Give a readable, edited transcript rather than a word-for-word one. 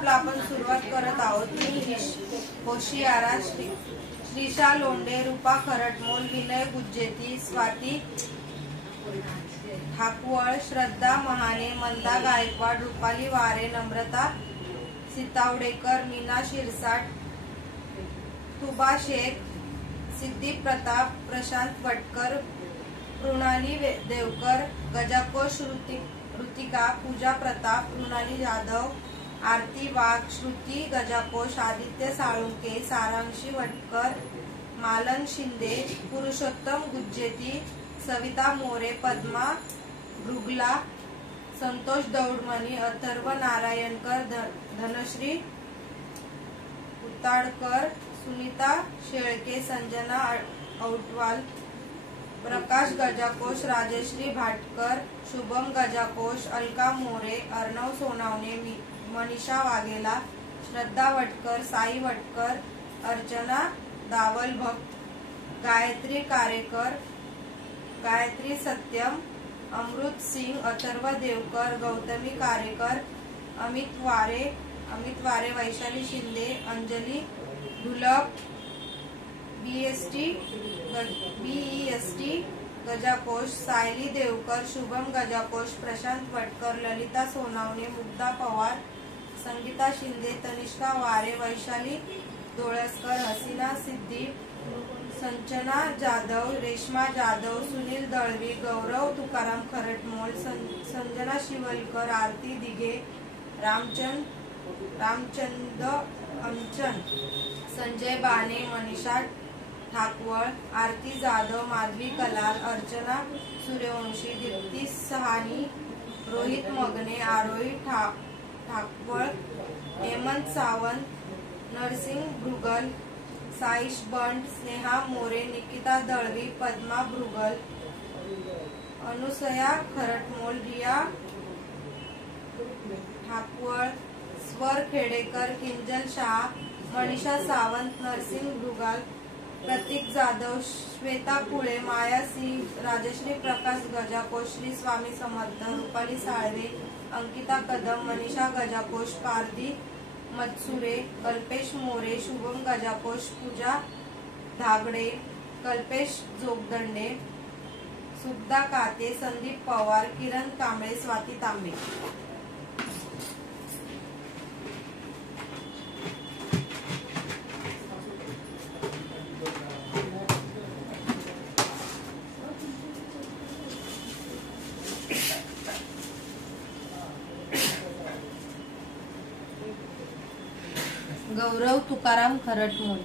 ग्रुपला आपण सुरुवात करत आहोत। मी होशियारा, श्रीशा लोंढे, रूपा खरटमोल, विनय गुज्जेती, स्वाती ठाकवळ, श्रद्धा महाने, मंदा गायकवाड, रुपाली वारे, नम्रता सीतावडेकर, मीना शिरसाट, तुबा शेख, सिद्धी प्रताप, प्रशांत वटकर, प्रणाली देवकर, गजाकोश ऋतिका, पूजा प्रताप, मृणाली जाधव, आरती वाघ, श्रुती गजाकोश, आदित्य साळुंके, सारांशी वटकर, मालन शिंदे, पुरुषोत्तम गुज्जेती, सविता मोरे, पद्मा भृगला, संतोष दौडमणी, अथर्व नारायणकर, धनश्री उताडकर, सुनीता शेळके, संजना औटवाल, प्रकाश गजाकोश, राजश्री भाटकर, शुभम गजाकोश, अलका मोरे, अर्णव सोनावणे, मनीषा वाघेला, श्रद्धा वटकर, साई वटकर, अर्चना दावल भक्त, गायत्री कारेकर, गायत्री सत्यम, अमृत सिंग, अथर्व देवकर, गौतमी कारेकर, अमित वारे, वैशाली शिंदे, अंजली ढुलक, बीईएसटी गजाकोश, सायली देवकर, शुभम गजाकोश, प्रशांत वटकर, ललिता सोनावणे, मुग्धा पवार, संगीता शिंदे, तनिष्का वारे, वैशाली डोळसकर, हसीना सिद्धी, संजना जाधव, रेश्मा जाधव, सुनील दळवी, गौरव तुकाराम खरटमोल, संजना शिवलकर, आरती दिघे, रामचंद अंचन, संजय बाणे, मनीषा ठाकवळ, आरती जाधव, माधवी कलाल, अर्चना सूर्यवंशी, दीप्ती सहानी, रोहित मगने, आरोही ठाकवळ, हेमंत सावंत, नरसिंग भृगल, साईश बंड, स्नेहा मोरे, निकिता दळवी, पद्मा भृगल, अनुसया खरटमोल, रिया ठाकवळ, स्वर खेडेकर, किंजल शाह, मनीषा सावंत, नरसिंग भृगल, प्रतीक जाधव, श्वेता कुळे, माया सिंग, राजश्री प्रकाश गजाकोश, श्री स्वामी समर्थ, रुपाली साळवे, अंकिता कदम, मनीषा गजाकोश, पारदी मत्सुरे, कल्पेश मोरे, शुभम गजाकोश, पूजा धागडे, कल्पेश जोगदंडे, सुखदा काते, संदीप पवार, किरण कांबळे, स्वाती तांबे। गौरव तुकाराम खरटमोल।